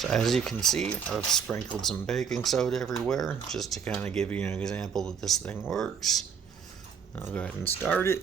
So as you can see, I've sprinkled some baking soda everywhere just to kind of give you an example that this thing works. I'll go ahead and start it.